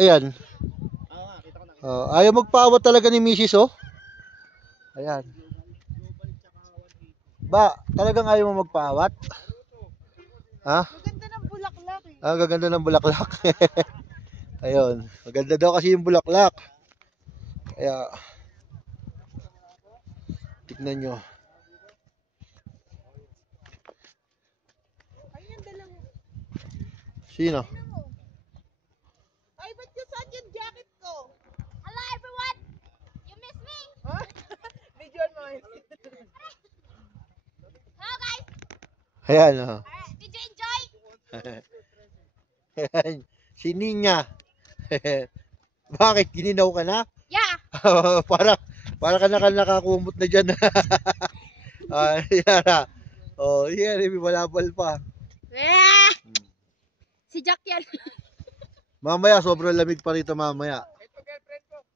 Ayan. Ayaw magpaawat talaga ni Mrs. Oh. Ayan. Ba, talagang ayaw mo magpaawat? Ha? Maganda ng bulaklak eh. Ah, gaganda ng bulaklak. Ayun. Maganda daw kasi yung bulaklak. Kaya, tignan nyo. Ay, yung dalang. Sino? Ay, ba't yung saan yung jacket ko? Hello everyone! You miss me? Huh? Videoan mo. Hello guys! Ayan. Oh. Alright, did you enjoy? Ayan. Si Ninya. Bakit? Gininaw ka na? Yeah! para ka nakakumot na dyan. Yan na. Oh, yan. May malabal pa. Yeah! Si Jack yan. Mamaya, sobrang lamig pa rito mamaya.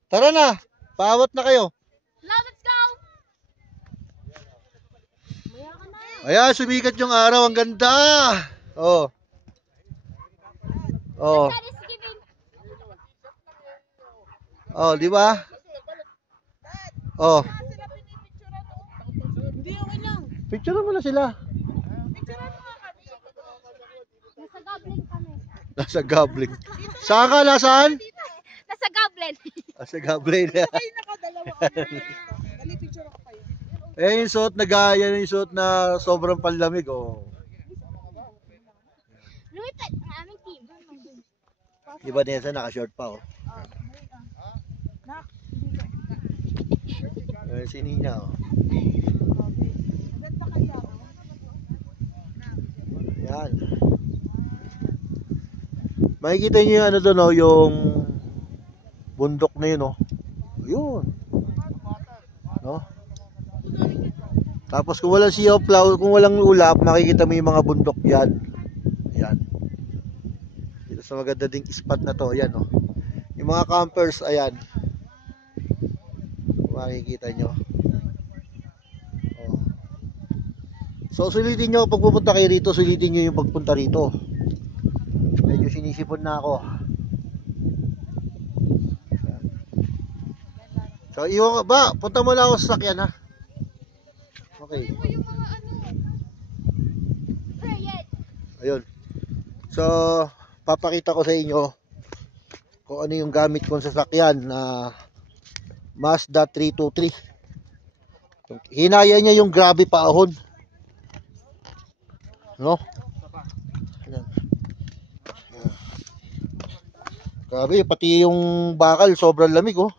Tara na. Paawat na kayo. Now let's go! Maya ka na. Ayan, sumikat yung araw. Ang ganda. Oh. Oh. That is giving. Oh, di ba? Oh. Sila pinipicturean mo. Hindi, okay lang. Picture mo na sila. Picturean mo nga kami. Nasa goblin kami. Nasa Goblin. Saan ka? Nasaan? Nasa goblin. Nasa Goblin. Kayo nakadalawa kami. Dali, picture ako kayo. Eh, yung suot na gaya, yung suot na sobrang panlamig. Oh. Lumipad ang aming team. Di ba Nessa, naka-short pa, oh. Nak, Ayan, si Nina, oh. maganda kaya. Ayan. Makikita nyo yung ano doon, oh, yung bundok na yun, oh. Yun. No? Tapos kung walang sea of cloud, kung walang ulap, makikita mo yung mga bundok yan. Ayan. Dito sa maganda ding spot na to, ayan, oh. Yung mga campers, ayan. Makikita nyo. Oh. So sulitin nyo pag pupunta kayo rito, sulitin nyo yung pagpunta rito. Medyo sinisipon na ako. So iwan ba, punta mo lang ako sa sakyan, ha. Okay. Yung mga ano. Period. Ayun. So papakita ko sa inyo kung ano yung gamit kong sasakyan na Mazda 323. Hinaya niya yung grabe paahon. No? Ayan. Grabe, pati yung bakal sobrang lamig, oh.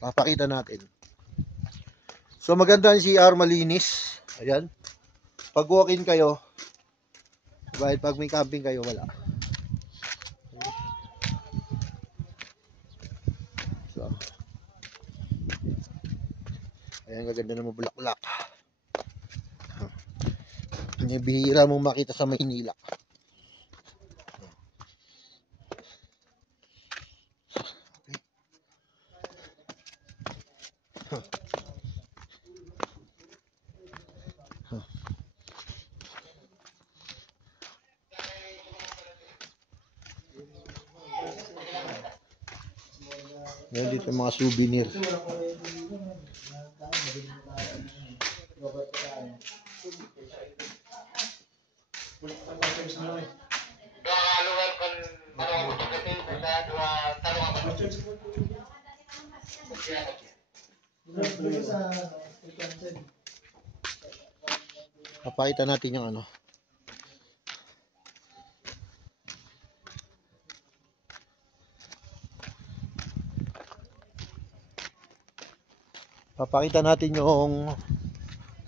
Papakita natin. So maganda yung CR, malinis. Ayan. Pag walk-in kayo, kahit pag may camping kayo, wala. So, ayan, gaganda naman bulaklak. Yung bihira mong makita sa Maynila. Yan dito mga souvenir. Papakita natin yung ano. Papakita natin yung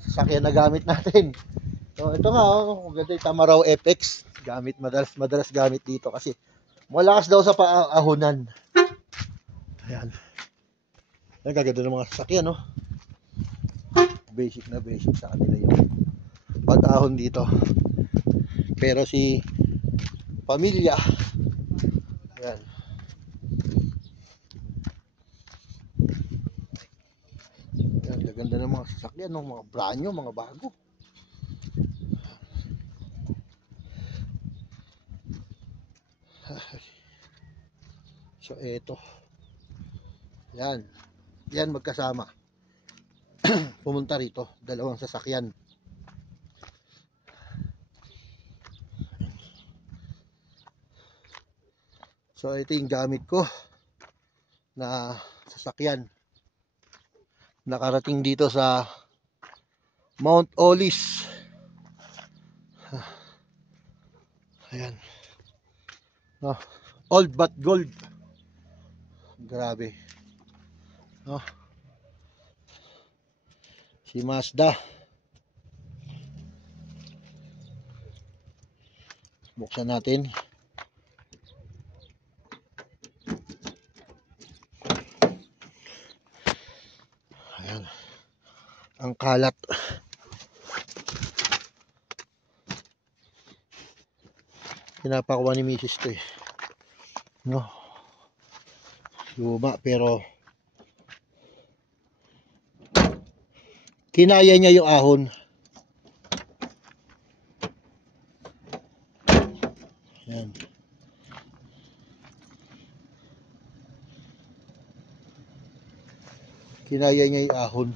sasakyan na gamit natin. So ito nga, oh, ganda yung Tamaraw FX. Gamit, madalas gamit dito kasi malakas daw sa paahunan. Ayan. Ayan, gaganda ng mga sasakyan, no? Basic na basic sa kanila yung pag-ahon dito. Pero si pamilya, ayan. Ayan, gaganda ng mga sasakyan, no? Mga brand new, mga bago. So, eto. Yan. Yan magkasama. Pumunta rito. Dalawang sasakyan. So, ito yung gamit ko na sasakyan. Nakarating dito sa Mount Olis. Ayan. Oh, old but gold. Grabe. Oh. Si Mazda. Buksan natin. Ayan. Ang kalat. Pinapakuha ni Mrs. to eh. No. Luma pero kinaya niya yung ahon. Ayan. Kinaya niya yung ahon.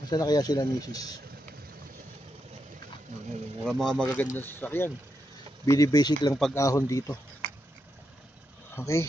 Masa na kaya sila Mrs.? Wala mga magagandang sasakyan. Bili basic lang pag-ahon dito. Okay.